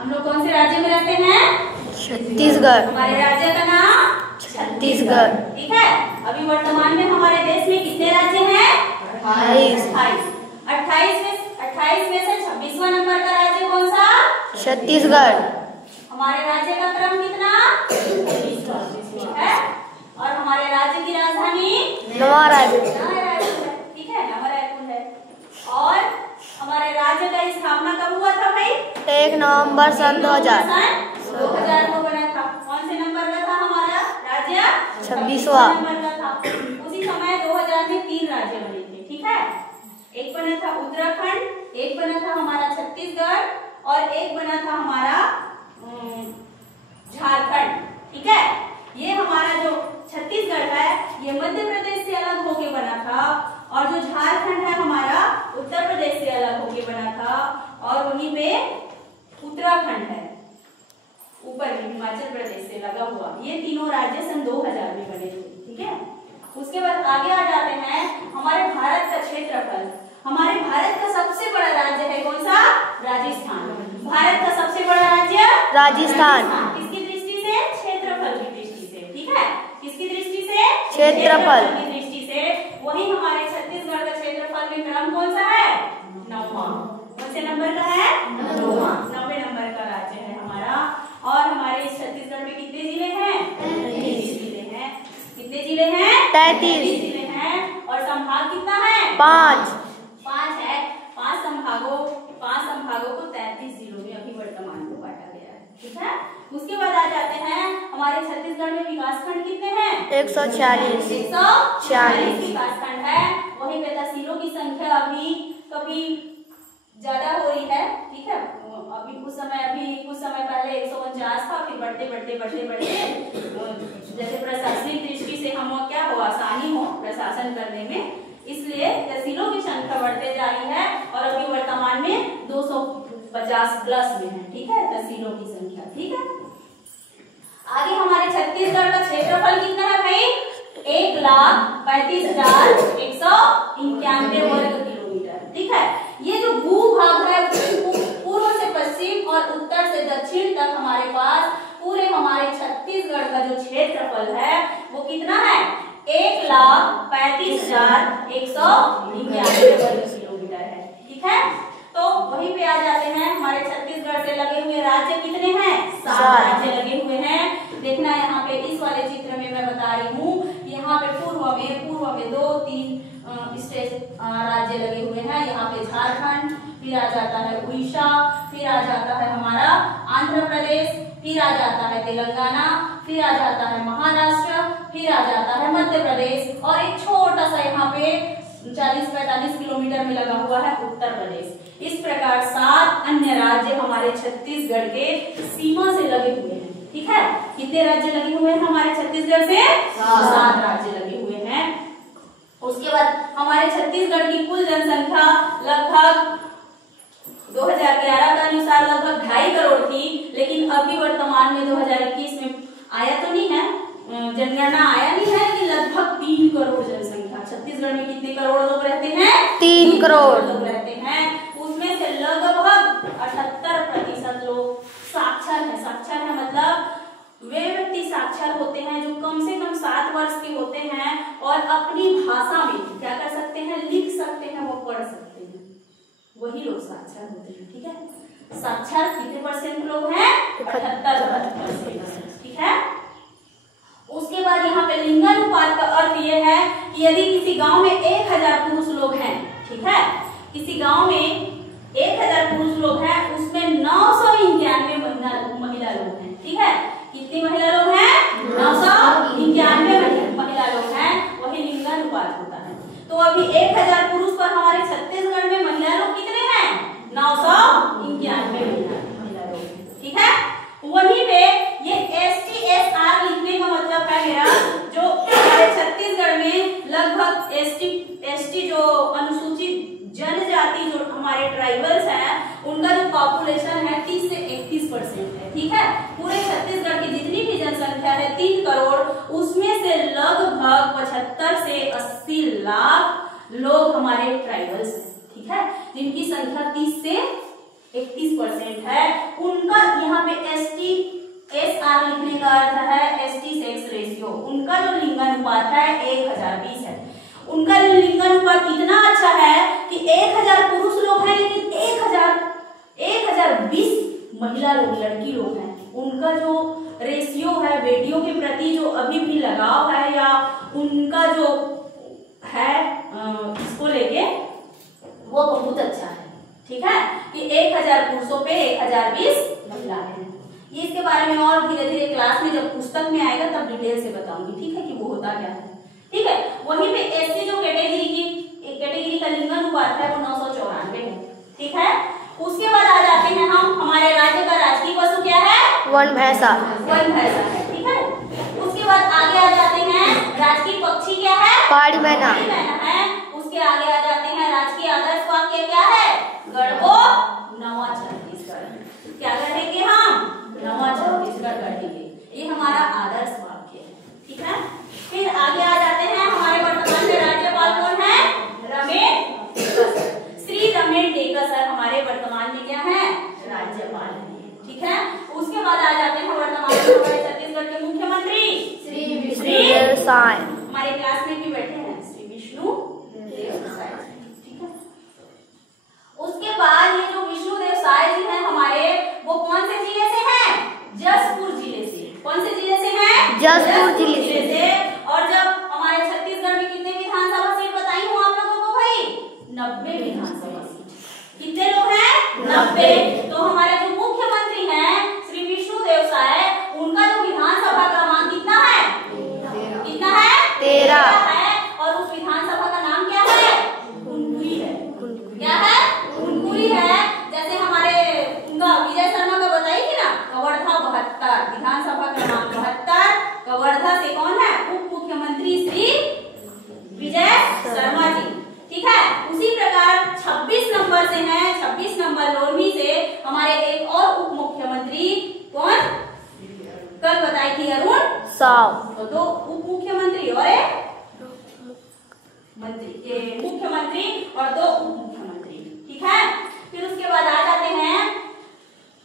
हम लोग कौन से राज्य में रहते हैं? छत्तीसगढ़। हमारे राज्य का नाम छत्तीसगढ़। ठीक है। अभी वर्तमान में हमारे देश में कितने राज्य हैं? 28। 28 में से 26वां नंबर का राज्य कौन सा? छत्तीसगढ़। हमारे राज्य का क्रम कितना? 20वां, ठीक है। और हमारे राज्य की राजधानी नवा रायपुर। ठीक है, नवा रायपुर है। और हमारे राज्य का स्थापना कब हुआ था भाई? 1 नवंबर सन 2000 को बना था। कौन से नंबर का था हमारा राज्य? 26वां नंबर का था। उसी समय 2000 में 3 राज्य बने थे, ठीक है। एक बना था उत्तराखंड, एक बना था हमारा छत्तीसगढ़ और एक बना था हमारा झारखंड, ठीक है। ये हमारा जो छत्तीसगढ़ है ये मध्य प्रदेश से अलग होके बना था और जो झारखंड है हमारा उत्तर प्रदेश से अलग होके बना था और वहीं पे उत्तराखंड है ऊपर में हिमाचल प्रदेश से लगा हुआ। ये तीनों राज्य सन 2000 में बने थे, ठीक है। उसके बाद आगे आ जाते हैं हमारे भारत का क्षेत्रफल। हमारे भारत का सबसे बड़ा राज्य है कौन सा? राजस्थान। भारत का सबसे बड़ा राज्य राजस्थान। किसकी दृष्टि से? क्षेत्रफल की दृष्टि से, ठीक है। किसकी दृष्टि से? क्षेत्रफल की दृष्टि से। वही हमारे छत्तीसगढ़ का क्षेत्रफल में क्रम कौन सा है? 9वां। कौन से नंबर का है? 9वां। 9वें नंबर का राज्य है हमारा। और हमारे इस छत्तीसगढ़ में कितने जिले हैं? 33 जिले हैं। कितने जिले हैं? 33 जिले हैं। और संभाग कितना है? 5 है। 5 संभागों को 33 जिलों में अभी वर्तमान में बांटा गया है, ठीक है। उसके बाद आ जाते हैं हमारे छत्तीसगढ़ में विकासखंड कितने हैं? 146 विकासखंड है। वहीं पे तहसीलों की संख्या अभी कभी ज्यादा हो रही है, ठीक है। अभी कुछ समय पहले 149 था, फिर बढ़ते जैसे प्रशासनिक दृष्टि से हम क्या हो आसानी हो प्रशासन करने में, इसलिए तहसीलों की संख्या बढ़ते जा रही है और अभी वर्तमान में 250 प्लस में है, ठीक है, तहसीलों की संख्या, ठीक है। आगे हमारे छत्तीसगढ़ का क्षेत्रफल कितना है भाई? 1,35,191 वर्ग किलोमीटर, ठीक है। ये जो भूभाग है पूर्व से पश्चिम और उत्तर से दक्षिण तक हमारे पास पूरे हमारे छत्तीसगढ़ का जो क्षेत्रफल है वो कितना है? 1,35,191 वर्ग किलोमीटर है, ठीक है। तो वहीं पे आ जाते हैं हमारे छत्तीसगढ़ से लगे हुए राज्य कितने हैं? 7 राज्य लगे हुए हैं। देखना यहाँ पे इस वाले चित्र में मैं बता रही हूँ, यहाँ पे पूर्व में 2-3 स्टेट राज्य लगे हुए हैं। यहाँ पे झारखंड, फिर आ जाता है उड़ीसा, फिर आ जाता है हमारा आंध्र प्रदेश, फिर आ जाता है तेलंगाना, फिर आ जाता है महाराष्ट्र, फिर आ जाता है मध्य प्रदेश और एक छोटा सा यहाँ पे 40-45 किलोमीटर में लगा हुआ है उत्तर प्रदेश। इस प्रकार 7 अन्य राज्य हमारे छत्तीसगढ़ के सीमा से लगे हुए हैं, ठीक है। कितने राज्य लगे हुए हैं हमारे छत्तीसगढ़ से? 7 राज्य लगे हुए हैं। उसके बाद हमारे छत्तीसगढ़ की कुल जनसंख्या लगभग 2011 के अनुसार लगभग 2.5 करोड़ थी, लेकिन अभी वर्तमान में 2021 में आया तो नहीं है, जनगणना आया नहीं है, लेकिन लगभग 3 करोड़ जनसंख्या। छत्तीसगढ़ में कितने करोड़ लोग रहते हैं? 3 करोड़ लोग रहते हैं। उसमें से लगभग 78% लोग साक्षर है। साक्षर है मतलब वे व्यक्ति साक्षर होते हैं जो कम से कम 7 वर्ष के होते हैं और अपनी भाषा में क्या कर सकते हैं? लिख सकते हैं, वो पढ़ सकते हैं, वही लोग साक्षर होते हैं, ठीक है। साक्षर कितने % लोग हैं? 78%, ठीक है। उसके बाद यहाँ पे लिंगानुपात का अर्थ ये है कि यदि किसी गांव में 1000 पुरुष लोग हैं, ठीक है, किसी गांव में 1000 पुरुष लोग हैं, उसमें 991 महिला लोग हैं, ठीक है। कितनी महिला लोग हैं? 991 महिला लोग हैं, वही लिंगानुपात होता है। तो अभी 1000 पुरुष पर हमारे छत्तीसगढ़ में महिला लोग कितने हैं? 991 महिला लोग, ठीक है। वहीं पे ये ST/SR लिखने का मतलब है मेरा, जो हमारे छत्तीसगढ़ में लगभग ST जो अनुसूचित जनजाति जो हमारे ट्राइबल्स हैं, उनका जो पॉपुलेशन है 30 से 31% है, ठीक है। पूरे छत्तीसगढ़ की जितनी भी जनसंख्या है 3 करोड़, उसमें से लगभग 75 से 80 लाख लोग हमारे ट्राइबल्स हैं, ठीक है, जिनकी संख्या 30 से 31% है। उनका है 1020 है। उनका लिंगानुपात इतना अच्छा है कि 1000 पुरुष लोग हैं लेकिन 1020 महिला लोग, लड़की लोग हैं। उनका जो रेशियो है बेटियों के प्रति जो अभी भी लगाव है या उनका जो है इसको लेके वो बहुत अच्छा है। ठीक है कि 1000 पुरुषों पे 1020 महिला है। ये इसके बारे में और धीरे धीरे क्लास में जब पुस्तक में आएगा तब डिटेल से बताऊंगी। ठीक है कि वो होता क्या है। ठीक है, वहीं पे एससी जो कैटेगरी का लिंगानुपात है वो 994 है। ठीक है, उसके बाद आ जाते हैं हम, हमारे राज्य का राजकीय पशु क्या है? वन भैंसा। वन भैंसा है। ठीक है, उसके बाद आगे आ जाते हैं राजकीय पक्षी क्या है? पहाड़ी मैना है। उसके आगे आ जाते हैं राजकीय आदर्श वाक्य क्या है? गढ़बो नवा छत्तीसगढ़। क्या करेंगे हम? नवा छत्तीसगढ़ गढ़ेंगे। ये हमारा आदर्श वाक्य है। ठीक है, फिर आगे आ जाते हैं हमारे वर्तमान में राज्यपाल कौन है? रमेश टेका सर। श्री रमेश टेका सर हमारे वर्तमान में क्या है? राज्यपाल है। ठीक है, उसके बाद आ जाते हैं वर्तमान में हमारे छत्तीसगढ़ के मुख्यमंत्री श्री विष्णुदेव साय। हमारे क्लास में भी बैठे हैं श्री विष्णुदेव साय। ठीक है, उसके बाद ये जो विष्णुदेव साय जी हैं हमारे, वो कौन से जिले से हैं? जसपुर जिले से। कौन से जिले से हैं? जसपुर जिले से। और जब हमारे छत्तीसगढ़ में कितने विधानसभा सीट बताई हूँ आप लोगों को भाई? 90 विधानसभा सीट। कितने लोग हैं? 90। तो हमारे जो मुख्यमंत्री हैं श्री विष्णुदेव साय, उनका जो विधानसभा क्रमांक कितना है? कितना है? 13 है। और उस विधानसभा का नाम क्या है? कुनकुरी है। क्या है? कुनकुरी है। जैसे हमारे उनका विजय शर्मा का बताई थी ना, कवर्धा 72, विधानसभा क्रमांक 72। कवर्धा से कौन है? उप मुख्यमंत्री श्री विजय शर्मा जी। ठीक है, उसी प्रकार 26 नंबर से हैं, 26 नंबर लोरमी से हमारे एक और उप मुख्यमंत्री कौन? कल बताई थी अरुण साव। तो 2 उप मुख्यमंत्री और एक मंत्री, मुख्यमंत्री और 2 उप मुख्यमंत्री। ठीक है, फिर उसके बाद आ जाते हैं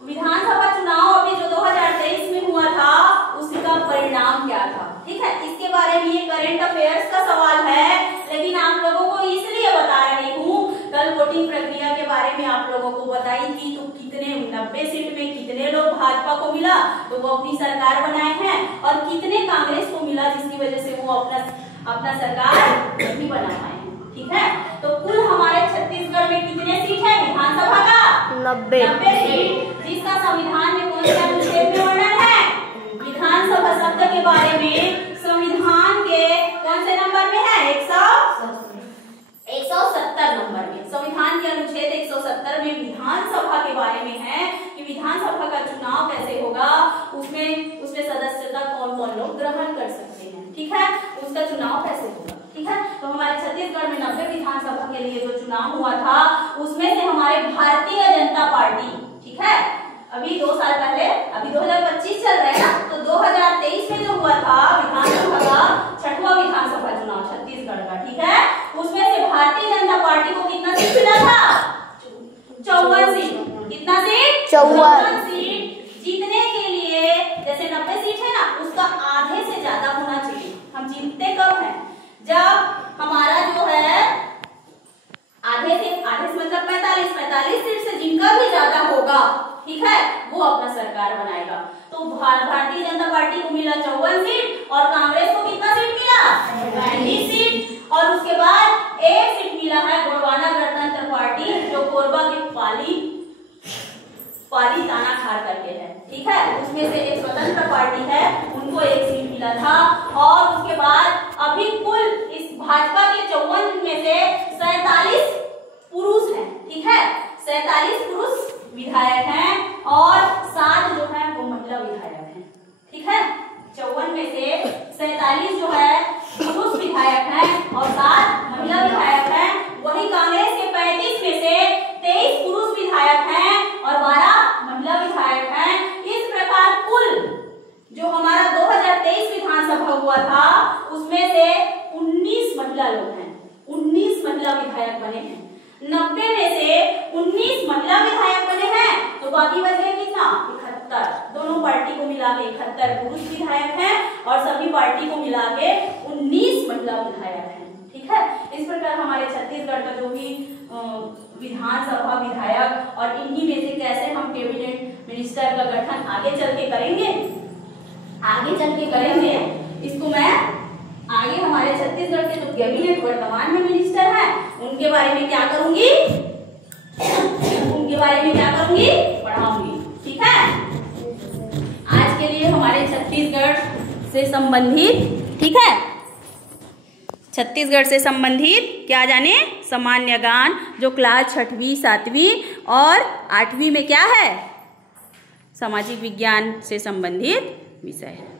विधानसभा चुनाव अभी जो 2023 में हुआ था उसका परिणाम क्या था। ठीक है, इसके बारे में ये करंट अफेयर्स का सवाल है, लेकिन आप लोगों को इसलिए बता रही हूँ, कल वोटिंग प्रक्रिया के बारे में आप लोगों को बताई थी। तो कितने 90 सीट में कितने लोग भाजपा को मिला तो वो अपनी सरकार बनाए हैं, और कितने कांग्रेस को मिला जिसकी वजह से वो अपना सरकार नहीं बना पाए। ठीक है, तो कुल हमारे छत्तीसगढ़ में कितने सीट है विधानसभा का? 90 सीट, जिसका संविधान में कौन से अनुच्छेद में वर्णन है? विधानसभा शब्द के बारे में संविधान के कौन से नंबर में है? 170 नंबर में। संविधान के अनुच्छेद 170 में विधानसभा के बारे में है कि विधानसभा का चुनाव कैसे होगा, उसमें सदस्यता कौन कौन लोग ग्रहण कर सकते हैं। ठीक है, उसका चुनाव कैसे होगा। ठीक है, तो हमारे छत्तीसगढ़ में 90 विधानसभा के लिए जो चुनाव हुआ था उसमें से हमारे भारतीय जनता पार्टी, ठीक है, अभी 2 साल पहले, अभी 2025 चल रहा है ना, तो 2023 में जो हुआ था विधानसभा का 6वां विधानसभा चुनाव छत्तीसगढ़ का। ठीक है, उसमें से भारतीय जनता पार्टी को कितना सीट मिला था? 54 सीट। कितना सीट? 54 सीट। जीतने के लिए जैसे 90 सीट है ना, उसका आधे से ज्यादा होना चाहिए। हम जीतते कब हैं? जब हमारा जो है आधे से मतलब 45 सीट से जिनका भी ज्यादा होगा, ठीक है, वो अपना सरकार बनाएगा। तो भारतीय जनता पार्टी को मिला 54 सीट और कांग्रेस को कितना सीट मिला? 32 सीट। और उसके बाद 1 सीट मिला है गोंडवाना गणतंत्र पार्टी, जो कोरबा के पाली तानाखार करके है। ठीक है, उसमें से एक स्वतंत्र पार्टी है, उनको 1 सीट मिला था। और उसके बाद अभी कुल इस भाजपा के 54 में से 47 पुरुष हैं। ठीक है, 47 पुरुष विधायक हैं और 7 जो है वो महिला विधायक हैं। ठीक है, 54 में से 47 जो है पुरुष विधायक हैं और 7 महिला विधायक हैं। वही कांग्रेस के 35 में से 23 पुरुष विधायक हैं और 12 महिला विधायक हैं। इस प्रकार कुल जो हमारा 2023 विधानसभा हुआ था उसमें से 19 महिला लोग हैं, 19 महिला विधायक बने हैं। 90 में से 19 महिला विधायक बने हैं, तो बाकी बचे कितना 71, दोनों पार्टी को मिला के 71 पुरुष विधायक हैं और सभी पार्टी को मिला के 19 महिला विधायक हैं। ठीक है, इस प्रकार हमारे छत्तीसगढ़ का जो भी विधानसभा विधायक और इन्हीं में से कैसे हम कैबिनेट मिनिस्टर का गठन आगे चल के करेंगे, इसको मैं आगे हमारे छत्तीसगढ़ के जो कैबिनेट वर्तमान में मिनिस्टर हैं उनके बारे में क्या करूंगी, पढ़ाऊंगी। ठीक है, आज के लिए हमारे छत्तीसगढ़ से संबंधित, ठीक है, छत्तीसगढ़ से संबंधित क्या जाने, सामान्य ज्ञान जो क्लास 6वीं 7वीं और 8वीं में क्या है, सामाजिक विज्ञान से संबंधित विषय है।